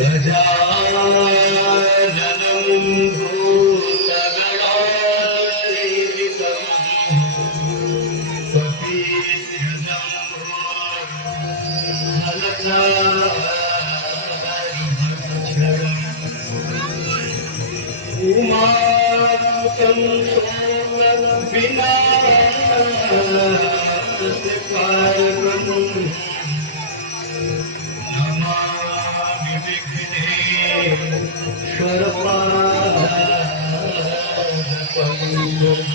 गजाननं भूतगणाधिसेवितं कपीध्यजम् उमाकं शोकविनाशकारकम् नमामि विघ्नेश्वरपादपङ्कजम्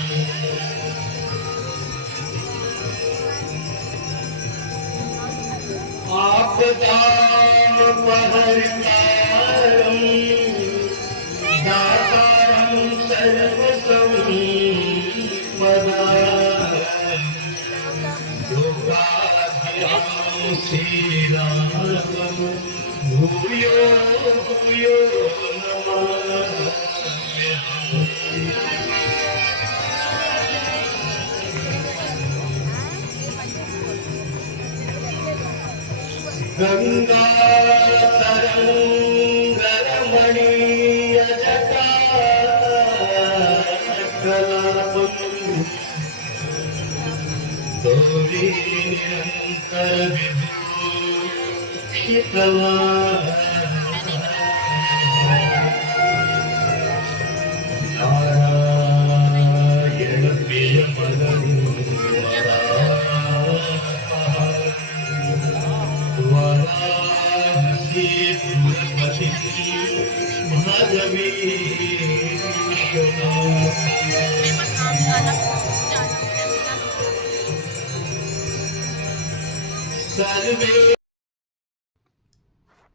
आपदामपहर्तारम् दातारं सर्वसम्पदाम् लोकाभिरामं श्रीरामं भूयो भूयो नमाम्यहम्। गङ्गातरङ्गरमणीयजटाकलापम् गौरी निरन्तरविभूषितला नारायणप्रियमनोहरा वाराणसीपुरपति सर्वे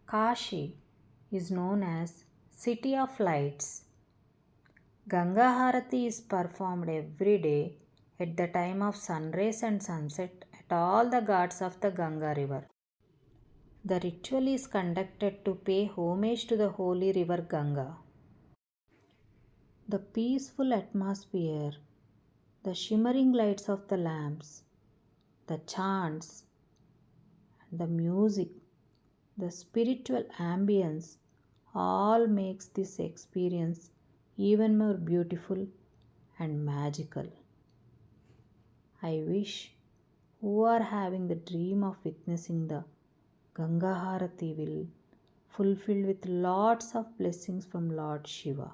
Kashi is known as City of Lights. Ganga Harati is performed every day at the time of sunrise and sunset at all the ghats of the Ganga river. The ritual is conducted to pay homage to the holy river Ganga. The peaceful atmosphere, the shimmering lights of the lamps, the chants, and the music, the spiritual ambience all makes this experience even more beautiful and magical. I wish who are having the dream of witnessing the Ganga Harati will fulfill with lots of blessings from Lord Shiva.